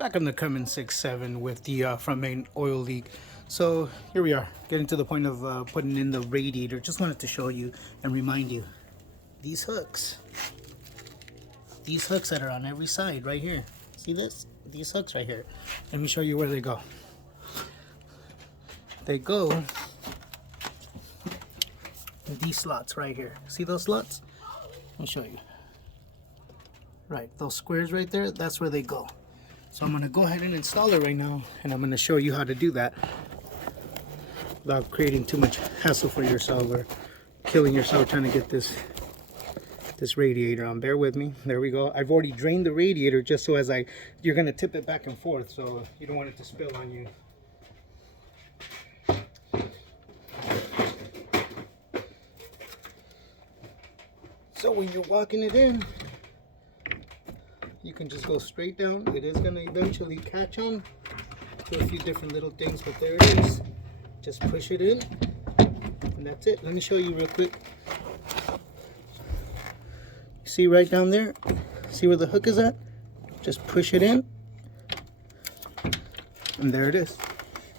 Back on the Cummins 6.7 with the front main oil leak. So here we are, getting to the point of putting in the radiator. Just wanted to show you and remind you, these hooks that are on every side right here. See this? These hooks right here. Let me show you where they go. They go in these slots right here. See those slots? Let me show you. Right, those squares right there, that's where they go. So I'm going to go ahead and install it right now, and I'm going to show you how to do that without creating too much hassle for yourself or killing yourself trying to get this radiator on. Bear with me. There we go. I've already drained the radiator just so you're going to tip it back and forth, so you don't want it to spill on you. So when you're walking it in, you can just go straight down. It is going to eventually catch on to a few different little things, but there it is. Just push it in, and that's it. Let me show you real quick. See right down there? See where the hook is at? Just push it in, and there it is.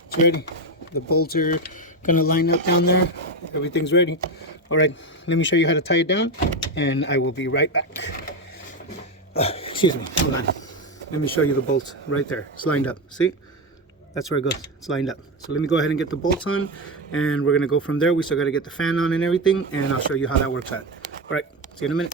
It's ready. The bolts are going to line up down there. Everything's ready. All right, let me show you how to tie it down, and I will be right back. Excuse me, hold on. Let me show you the bolts right there. It's lined up. See? That's where it goes. It's lined up. So let me go ahead and get the bolts on, and we're going to go from there. We still got to get the fan on and everything, and I'll show you how that works out. All right, see you in a minute.